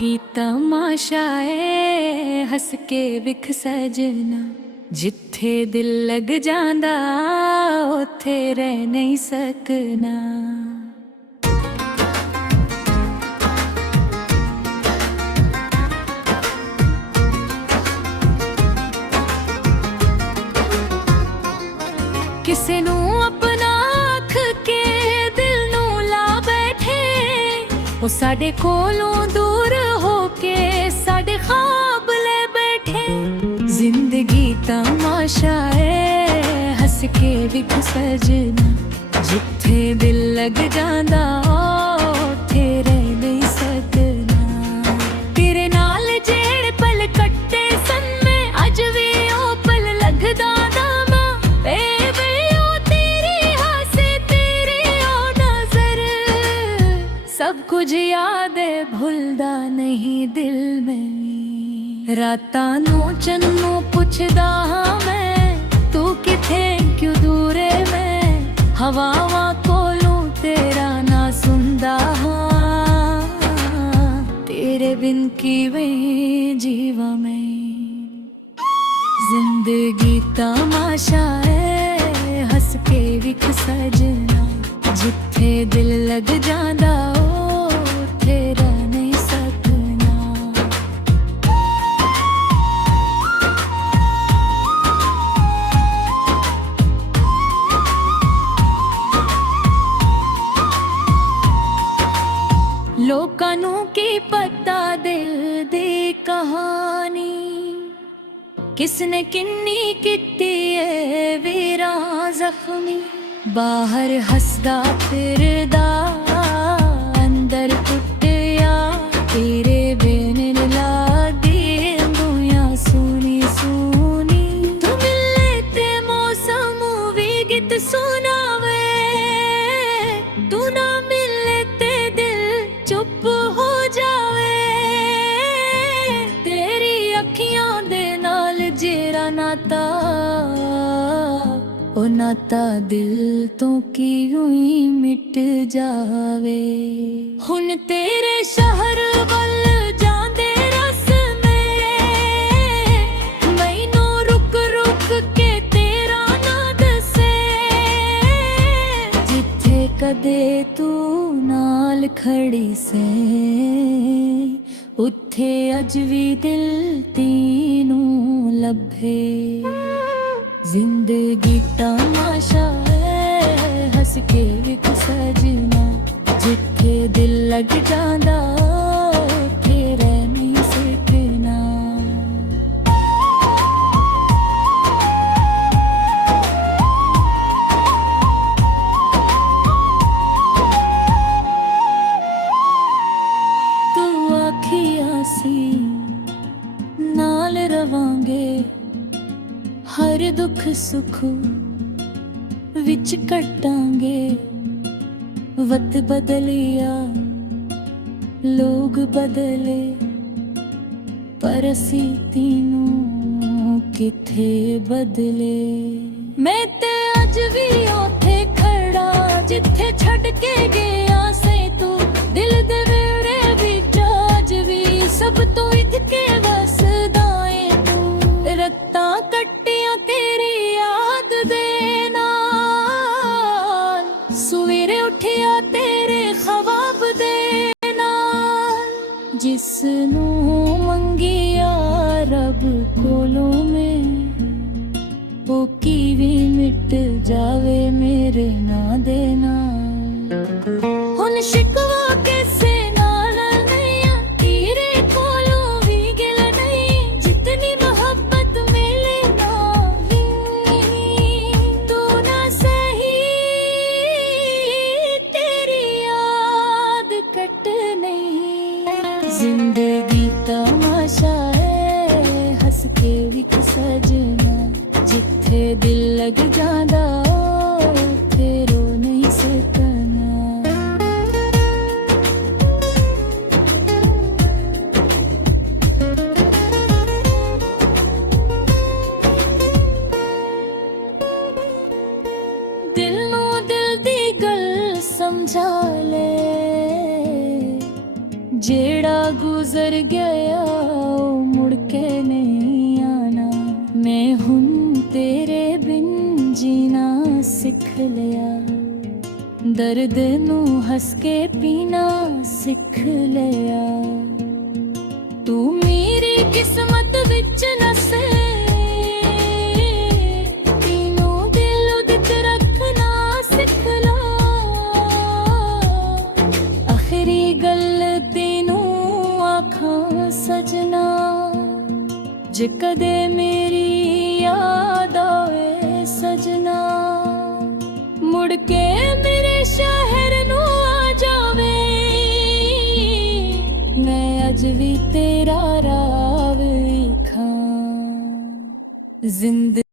जिंदगी तमाशा है हस के विख सजना जिथे दिल लग जांदा उथे रह नहीं सकना। किसे नू अपना आख के दिल नू ला बैठे वो साडे कोलों दूर होके साडे ख्वाब ले बैठे। जिंदगी तमाशा है हस के विख सजना जिथे दिल लग जांदा उथे रह नहीं सकना। तेरे नाल जेड़े पल कट्टे सन में अज भी ओ पल लगदा ना तेरी हासे तेरी ओ नजर सब कुछ याद है भुलदा नहीं दिल में। रातां नू चन्नू पुछदा हां मैं तू किथे क्यों दूरे मैं हवावां कोलों तेरा ना सुनदा हां तेरे बिन किवें जीवा मैं। जिंदगी तमाशा है हस के विख सजना जिथे दिल लग जांदा उथे रह नहीं सकना। लोकां नू की पता दिल दी कहानी किसने किन्नी कित्ती है वीरा जख्मी। बाहर हसदा फिरदा अंदर टुटिया तेरे बिन लादी दुनिया सुनी सुनी। तू मिले ते मौसम भी गीत सुनावे तू ना मिले ते दिल चुप हो जावे। तेरी अखियां दे नाल जेरा नाता ओ नाता दिल तो क्यों ही मिट जावे। हुन तेरे शहर वल जांदे रस में मैनू रुक रुक के तेरा ना दसे। जिथे कदे तू नाल खड़ी से उथे अज भी दिल तीनू लभे। जिंदगी तमाशा है हस के विख सजना जिथे दिल लग जांदा उथे रह नहीं सकना। तू आखिया सी नाल रवांगे हर दुख सुख विच कटांगे। वक्त बदलिया लोग बदले पर असी तीनों किथे बदले। मैं ते अज भी ओथे खड़ा जिथे छड़ के गया से तू दिल दे वेड़े विच अज भी सब तो इत्थे वसदा है तू। रत्तां कट्टियां तेरी याद दे नाल सवेरे उठिया तेरे ख्वाब दे नाल। जिसनू मंगिया रब कोलों में वो कीवी मिट जावे मेरे ना दे नाल। हुन शिकवा कैसे नाल नहीं तेरे कोलों भी गिल नहीं जितनी मोहब्बत मिले ना तू ना सही तेरी याद कट नहीं। जिंदगी तमाशा है हस के विख सजना जिथे दिल लग जांदा उथे रो नहीं सकना। दिल नू दिल दी गल समझा ले जेड़ा गुजर गुजर गया ओ मुड़ के नहीं आना। मैं हुन तेरे बिन जीना सिख लिया, दर्द नू हंस के पीना सिख लिया। तू मेरी किस्मत विच नसे, तीनों दिल उदित रखना सिख ला। आखिरी गल तेनू आखां सजना, जे कदे मेरी याद आवे सजना। मुड़ के मेरे शहर नू आ जावे, मैं अज भी तेरा राह खां। जिंदगी